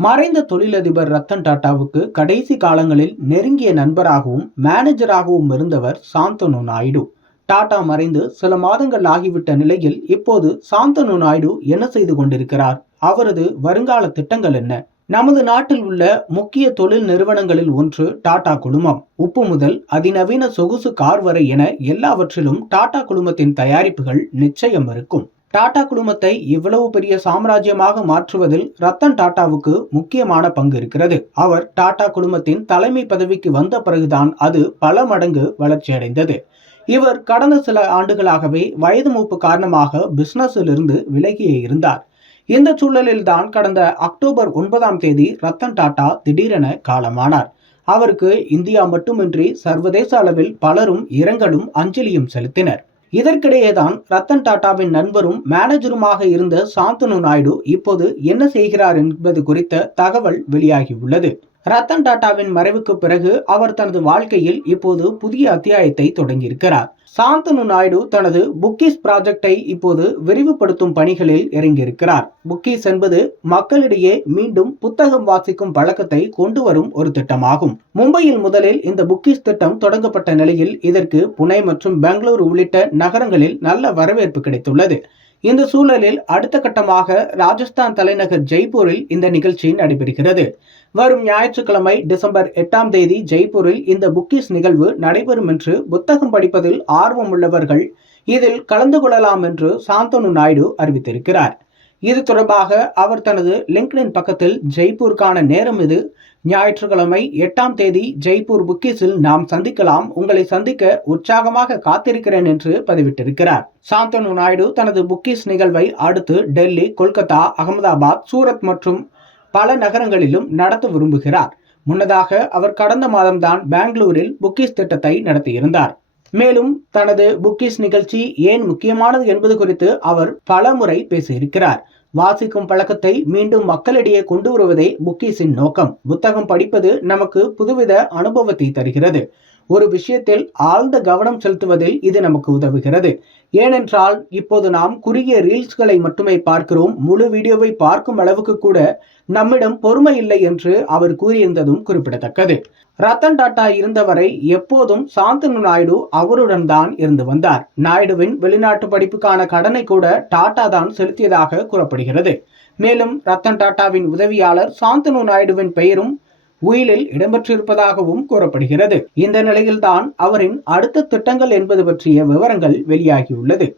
மறைந்த தொழிலதிபர் ரத்தன் டாட்டாவுக்கு கடைசி காலங்களில் நெருங்கிய நண்பராகவும் மேனேஜராகவும் இருந்தவர் சாந்தனு நாயுடு. டாடா மறைந்து சில மாதங்கள் ஆகிவிட்ட நிலையில் இப்போது சாந்தனு நாயுடு என்ன செய்து கொண்டிருக்கிறார்? அவரது வருங்கால திட்டங்கள் என்ன? நமது நாட்டில் உள்ள முக்கிய தொழில் நிறுவனங்களில் ஒன்று டாடா குழுமம். உப்பு முதல் அதிநவீன சொகுசு கார் வரை என எல்லாவற்றிலும் டாடா குழுமத்தின் தயாரிப்புகள் நிச்சயம் இருக்கும். டாடா குழுமத்தை இவ்வளவு பெரிய சாம்ராஜ்யமாக மாற்றுவதில் ரத்தன் டாடாவுக்கு முக்கியமான பங்கு இருக்கிறது. அவர் டாடா குழுமத்தின் தலைமை பதவிக்கு வந்த பிறகுதான் அது பல மடங்கு வளர்ச்சியடைந்தது. இவர் கடந்த சில ஆண்டுகளாகவே வயது மூப்பு காரணமாக பிசினஸிலிருந்து விலகியே இருந்தார். இந்த சூழலில்தான் கடந்த அக்டோபர் ஒன்பதாம் தேதி ரத்தன் டாடா திடீரென காலமானார். அவருக்கு இந்தியா மட்டுமின்றி சர்வதேச அளவில் பலரும் இரங்கலும் அஞ்சலியும் செலுத்தினர். இதற்கிடையேதான் ரத்தன் டாடாவின் நண்பரும் மேனேஜருமாக இருந்த சாந்தனு நாயுடு இப்போது என்ன செய்கிறார் என்பது குறித்த தகவல் வெளியாகியுள்ளது ரத்தன் டாடாவின் மறைவுக்கு பிறகு அவர் தனது வாழ்க்கையில் இப்போது புதிய அத்தியாயத்தை தொடங்கியிருக்கிறார். சாந்தனு நாயுடு தனது புக்கிஸ் ப்ராஜெக்டை இப்போது விரிவுபடுத்தும் பணிகளில் இறங்கியிருக்கிறார். புக்கீஸ் என்பது மக்களிடையே மீண்டும் புத்தகம் வாசிக்கும் பழக்கத்தை கொண்டு வரும் ஒரு திட்டமாகும். மும்பையில் முதலில் இந்த புக்கீஸ் திட்டம் தொடங்கப்பட்ட நிலையில் இதற்கு புனே மற்றும் பெங்களூரு உள்ளிட்ட நகரங்களில் நல்ல வரவேற்பு கிடைத்துள்ளது. இந்த சூழலில் அடுத்த கட்டமாக ராஜஸ்தான் தலைநகர் ஜெய்ப்பூரில் இந்த நிகழ்ச்சி நடைபெறுகிறது. வரும் ஞாயிற்றுக்கிழமை டிசம்பர் எட்டாம் தேதி ஜெய்ப்பூரில் இந்த புக்கிஸ் நிகழ்வு நடைபெறும் என்று புத்தகம் படிப்பதில் ஆர்வம் உள்ளவர்கள் இதில் கலந்து கொள்ளலாம் என்று சாந்தனு நாயுடு அறிவித்திருக்கிறார். இது தொடர்பாக அவர் தனது லிங்க்டின் பக்கத்தில் ஜெய்ப்பூருக்கான நேரம் இது. ஞாயிற்றுக்கிழமை எட்டாம் தேதி ஜெய்ப்பூர் புக்கிஸில் நாம் சந்திக்கலாம். உங்களை சந்திக்க உற்சாகமாக காத்திருக்கிறேன் என்று பதிவிட்டிருக்கிறார். சாந்தனு நாயுடு தனது புக்கிஸ் நிகழ்வை அடுத்து டெல்லி கொல்கத்தா அகமதாபாத் சூரத் மற்றும் பல நகரங்களிலும் நடத்த விரும்புகிறார். முன்னதாக அவர் கடந்த மாதம்தான் பெங்களூரில் புக்கிஸ் திட்டத்தை நடத்தியிருந்தார். மேலும் தனது புக்கிஸ் நிகழ்ச்சி ஏன் முக்கியமானது என்பது குறித்து அவர் பல முறை பேசியிருக்கிறார். வாசிக்கும் பழக்கத்தை மீண்டும் மக்களிடையே கொண்டு வருவதே புக்கீஸின் நோக்கம். புத்தகம் படிப்பது நமக்கு புதுவித அனுபவத்தை தருகிறது. ஒரு விஷயத்தில் ஆழ்ந்த கவனம் செலுத்துவதில் இது நமக்கு உதவுகிறது. ஏனென்றால் இப்போது நாம் குறுகிய ரீல்ஸ்களை மட்டுமே பார்க்கிறோம். முழு வீடியோவை பார்க்கும் அளவுக்கு கூட நம்மிடம் பொறுமை இல்லை என்று அவர் கூறியிருந்ததும் குறிப்பிடத்தக்கது. ரத்தன் டாட்டா இருந்தவரை எப்போதும் சாந்தனு நாயுடு அவருடன் தான் இருந்து வந்தார். நாயுடுவின் வெளிநாட்டு படிப்புக்கான கடனை கூட டாடா தான் செலுத்தியதாக கூறப்படுகிறது. மேலும் ரத்தன் டாட்டாவின் உதவியாளர் சாந்தனு நாயுடுவின் பெயரும் உயிலில் இடம்பெற்றிருப்பதாகவும் கூறப்படுகிறது. இந்த நிலையில்தான் அவரின் அடுத்த திட்டங்கள் என்பது பற்றிய விவரங்கள் வெளியாகியுள்ளது.